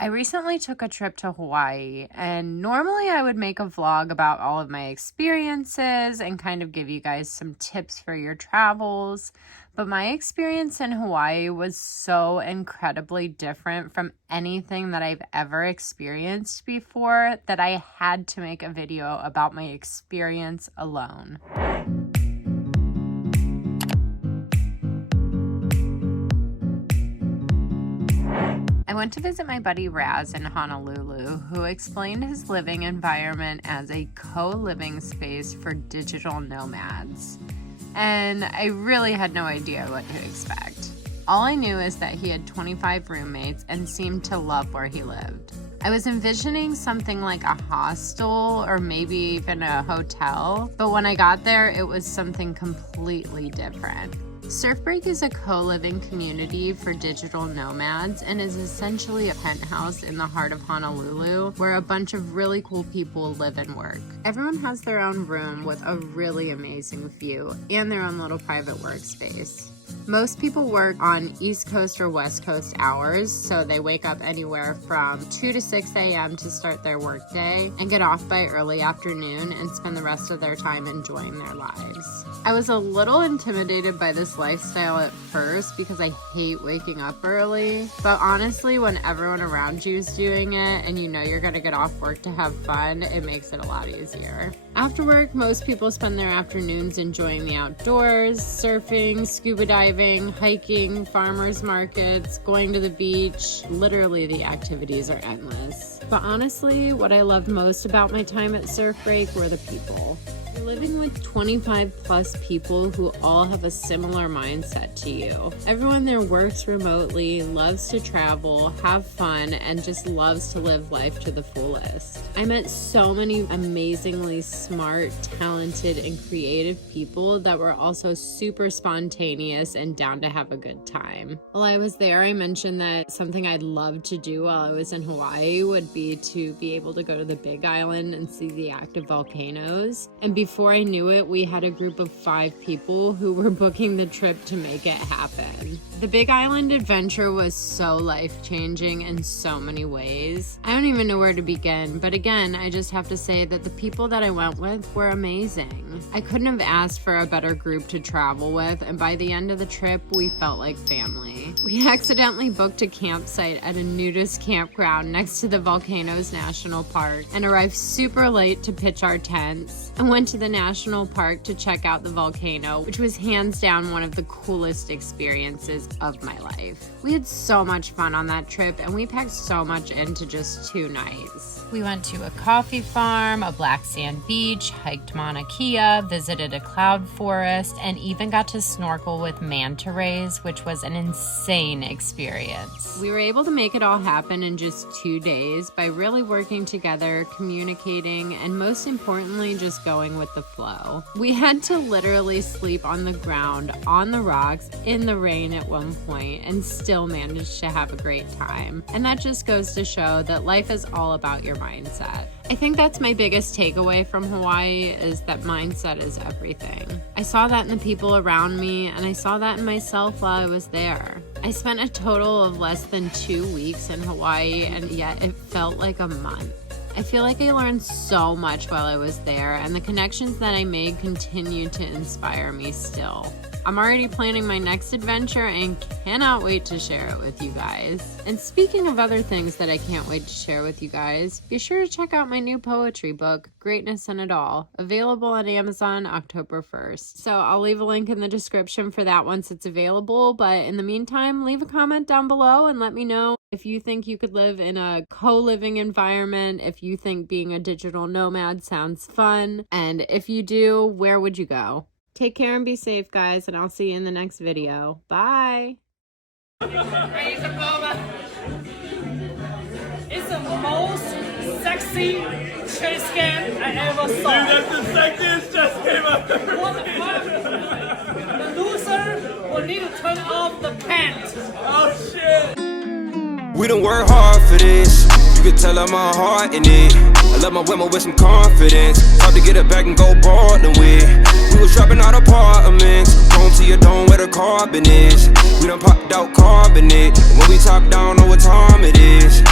I recently took a trip to Hawaii, and normally I would make a vlog about all of my experiences and kind of give you guys some tips for your travels. But my experience in Hawaii was so incredibly different from anything that I've ever experienced before that I had to make a video about my experience alone. I went to visit my buddy Raz in Honolulu, who explained his living environment as a co-living space for digital nomads. And I really had no idea what to expect. All I knew is that he had 25 roommates and seemed to love where he lived. I was envisioning something like a hostel or maybe even a hotel, but when I got there, it was something completely different. Surfbreak is a co-living community for digital nomads and is essentially a penthouse in the heart of Honolulu where a bunch of really cool people live and work. Everyone has their own room with a really amazing view and their own little private workspace. Most people work on East Coast or West Coast hours, so they wake up anywhere from 2 to 6 a.m. to start their workday and get off by early afternoon and spend the rest of their time enjoying their lives. I was a little intimidated by this lifestyle at first because I hate waking up early, but honestly, when everyone around you is doing it and you know you're going to get off work to have fun, it makes it a lot easier. After work, most people spend their afternoons enjoying the outdoors, surfing, scuba diving, hiking, farmers markets, going to the beach. Literally, the activities are endless. But honestly, what I loved most about my time at Surfbreak were the people. Living with 25 plus people who all have a similar mindset to you. Everyone there works remotely, loves to travel, have fun, and just loves to live life to the fullest. I met so many amazingly smart, talented, and creative people that were also super spontaneous and down to have a good time. While I was there, I mentioned that something I'd love to do while I was in Hawaii would be to be able to go to the Big Island and see the active volcanoes. And before I knew it, we had a group of 5 people who were booking the trip to make it happen. The Big Island adventure was so life-changing in so many ways. I don't even know where to begin, but again, I just have to say that the people that I went with were amazing. I couldn't have asked for a better group to travel with, and by the end of the trip, we felt like family. We accidentally booked a campsite at a nudist campground next to the Volcanoes National Park and arrived super late to pitch our tents and went to the national park to check out the volcano, which was hands down one of the coolest experiences of my life. We had so much fun on that trip, and we packed so much into just 2 nights. We went to a coffee farm, a black sand beach, hiked Mauna Kea, visited a cloud forest, and even got to snorkel with manta rays, which was an insane experience. We were able to make it all happen in just 2 days by really working together, communicating, and most importantly, just going with the flow. We had to literally sleep on the ground, on the rocks, in the rain at one point, and still managed to have a great time. And that just goes to show that life is all about your mindset. I think that's my biggest takeaway from Hawaii is that mindset is everything. I saw that in the people around me, and I saw that in myself while I was there. I spent a total of less than 2 weeks in Hawaii, and yet it felt like a month. I feel like I learned so much while I was there, and the connections that I made continue to inspire me still. I'm already planning my next adventure and cannot wait to share it with you guys. And speaking of other things that I can't wait to share with you guys, be sure to check out my new poetry book, Greatness in It All, available on Amazon October 1st. So I'll leave a link in the description for that once it's available, but in the meantime, leave a comment down below and let me know if you think you could live in a co-living environment, if you think being a digital nomad sounds fun, and if you do, where would you go? Take care and be safe, guys, and I'll see you in the next video. Bye! It's the most sexy chase cam I ever saw. Dude, that's the sexiest chest cam I've ever What the fuck? The loser will need to turn off the pants. Oh shit! We done work hard for this. You can tell I'm my heart in it. I love my women with some confidence. Hard to get it back and go ballin' with. We was dropping out apartments. Home to your dome where the carbon is. We done popped out carbonate. And when we top down, know what time it is.